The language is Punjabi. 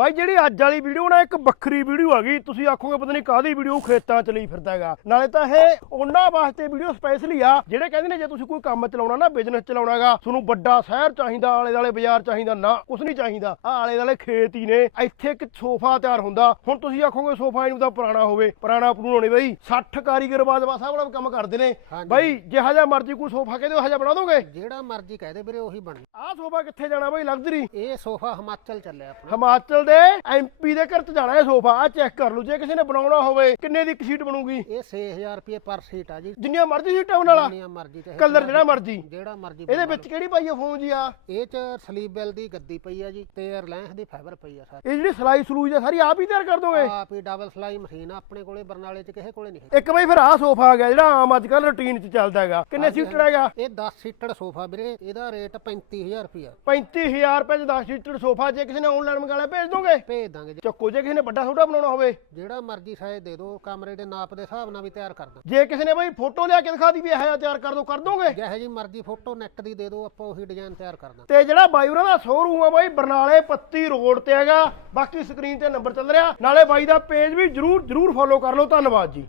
ਬਾਈ ਜਿਹੜੀ ਅੱਜ ਵਾਲੀ ਵੀਡੀਓ ਨਾ ਇੱਕ ਵੱਖਰੀ ਵੀਡੀਓ ਆ ਗਈ। ਤੁਸੀਂ ਆਖੋਗੇ ਪਤਾ ਨਹੀਂ ਕਾਹਦੀ ਵੀਡੀਓ ਖੇਤਾਂ ਚ ਲਈ ਫਿਰਦਾ ਹੈਗਾ। ਨਾਲੇ ਤਾਂ ਇਹ ਉਹਨਾਂ ਵਾਸਤੇ ਵੀਡੀਓ ਸਪੈਸ਼ਲੀ ਆ ਜਿਹੜੇ ਕਹਿੰਦੇ ਨੇ ਜੇ ਤੁਸੀਂ ਕੋਈ ਕੰਮ ਚਲਾਉਣਾ ਨਾ ਬਿਜ਼ਨਸ ਚਲਾਉਣਾਗਾ ਤੁਹਾਨੂੰ ਵੱਡਾ ਸ਼ਹਿਰ ਚਾਹੀਦਾ ਆਲੇ ਦਾਲੇ ਬਾਜ਼ਾਰ ਚਾਹੀਦਾ ਨਾ ਕੁਝ ਨਹੀਂ ਚਾਹੀਦਾ। ਆ ਆਲੇ ਦਾਲੇ ਖੇਤ ਹੀ ਨੇ ਇੱਥੇ ਇੱਕ ਸੋਫਾ ਤਿਆਰ ਹੁੰਦਾ। ਹੁਣ ਤੁਸੀਂ ਆਖੋਗੇ ਸੋਫਾ ਇਹਨੂੰ ਤਾਂ ਪੁਰਾਣਾ ਹੋਵੇ ਪੁਰਾਣਾ ਪੁਰਾਣਾ ਨਹੀਂ ਬਾਈ। 60 ਕਾਰੀਗਰ ਬਾਜਵਾ ਸਾਹਿਬ ਨਾਲ ਕੰਮ ਕਰਦੇ ਨੇ। ਹਾਂਜੀ। ਬਾਈ ਜਿਹਾ ਜਿਹਾ ਮਰਜ਼ੀ ਕੋਈ ਸੋਫਾ ਕਹਿੰਦੇ ਉਹ ਜਿਹਾ ਬਣਾ ਦੋਗੇ? ਜਿਹੜਾ ਮਰਜ਼ੀ ਕਹਦੇ ਵੀਰੇ ਉਹੀ ਬਣ ਆਹ ਸੋਫਾ ਕਿੱਥੇ ਜਾਣਾ ਬਾਈ ਲਗਜ਼ਰੀ? ਇਹ ਸੋਫਾ ਹਿਮਾਚਲ ਚੱਲਿਆ ਆਪਣਾ। ਹਿਮਾਚਲ ਦੇ ਐਮਪੀ ਦੇ ਘਰ ਚ ਜਾਣਾ ਇਹ ਸੋਫਾ ਆ ਚੈੱਕ ਕਰ ਲਓ ਜੇ ਕਿਸੇ ਨੇ ਬਣਾਉਣਾ ਹੋਵੇ ਕਿੰਨੇ ਦੀ ਇੱਕ ਸ਼ੀਟ ਬਣੂਗੀ? ਇਹ 6000 ਰੁਪਏ ਪਰ ਸੀਟ ਆ ਜੀ। ਜਿੰਨੀਆਂ ਮਰਜ਼ੀ ਸੀਟਾਂ ਬਣਾ ਲਾ ਜਿੰਨੀਆਂ ਮਰਜ਼ੀ ਚਾਹੇ ਕਲਰ ਜਿਹੜਾ ਮਰਜ਼ੀ। ਜਿਹੜਾ ਮਰਜ਼ੀ ਇਹਦੇ ਵਿੱਚ ਕਿਹੜੀ ਪਾਈ ਆ ਫੋਨ ਜੀ ਆ। ਇਹ ਚ ਸਲੀਪ ਬੈਲ ਦੀ ਗੱਦੀ ਪਈ ਆ ਜੀ ਤੇ ਰਿਲਾਇੰਸ ਦੀ ਫਾਈਬਰ ਪਈ ਆ ਸਾਰੀ। ਇਹ ਜਿਹੜੀ ਸਲਾਈ ਸਲੂਈ ਆ ਸਾਰੀ ਆਪ ਹੀ ਤਿਆਰ ਕਰ ਦੋਗੇ? ਆਪ ਹੀ ਡਬਲ ਸਲਾਈ ਮਸ਼ੀਨ ਆ, ਆਪਣੇ ਕੋਲੇ ਬਰਨਾਲੇ ਚ ਕਿਸੇ ਕੋਲੇ ਨਹੀਂ ਇੱਕ ਬਈ ਫਿਰ ਆਹ ਸੋਫਾ ਆ ਗਿਆ ਜਿਹੜਾ ਆਮ ਅੱਜ ਕੱਲ ਰੁਟੀਨ ਚ ਚੱਲਦਾ ਹੈਗਾ। ਕਿੰਨੇ ਸੀਟਰ ਹੈਗਾ? ਇਹ 10 ਸੀਟਡ ਸੋਫਾ ਵੀਰੇ ਇਹਦਾ ਰੇਟ 35000 ਰੁਪਏ 35000 ਰੁਪਏ ਚ 10 ਸੀਟਰ ਸੋਫਾ ਜੇ ਕਿਸੇ ਨੇ ਆਨਲਾਈਨ ਮੰਗਾਣਾ ਭੇਜ ਦੋਗੇ ਭੇਜ ਦਾਂਗੇ ਜੀ। ਚੱਕੋ ਜੇ ਕਿਸੇ ਨੇ ਵੱਡਾ ਛੋਟਾ ਬਣਾਉਣਾ ਹੋਵੇ। ਜਿਹੜਾ ਮਰਜ਼ੀ ਸਾਈਜ਼ ਦੇ ਦਿਓ ਕਮਰੇ ਦੇ ਨਾਪ ਦੇ ਹਿਸਾਬ ਨਾਲ ਵੀ ਤਿਆਰ ਕਰ ਦਾਂ ਜੇ ਕਿਸੇ ਨੇ ਬਈ ਫੋਟੋ ਲਿਆ ਕੇ ਦਿਖਾ ਦੀ ਵੀ ਇਹ ਜਿਹਾ ਤਿਆਰ ਕਰ ਦੋ ਕਰ ਦੋਗੇ? ਜਿਹੋ ਜੀ ਮਰਜ਼ੀ ਫੋਟੋ ਨੈਟ ਦੀ ਦੇ ਦਿਓ ਆਪਾਂ ਉਹੀ ਡਿਜ਼ਾਈਨ ਤਿਆਰ ਕਰ ਦਾਂ ਤੇ ਜਿਹੜਾ ਬਾਈ ਉਹਨਾਂ ਦਾ ਸ਼ੋਰੂਮ ਆ ਬਾਈ ਬਰਨਾਲੇ ਪੱਤੀ ਰੋਡ ਤੇ ਹੈਗਾ। ਬਾਕੀ ਸਕਰੀਨ ਤੇ ਨੰਬਰ ਚੱਲ ਰਿਹਾ। ਨਾਲੇ ਬਾਈ ਦਾ ਪੇਜ ਵੀ ਜਰੂਰ ਜਰੂਰ ਫੋਲੋ ਕਰ ਲਓ। ਧੰਨਵਾਦ ਜੀ।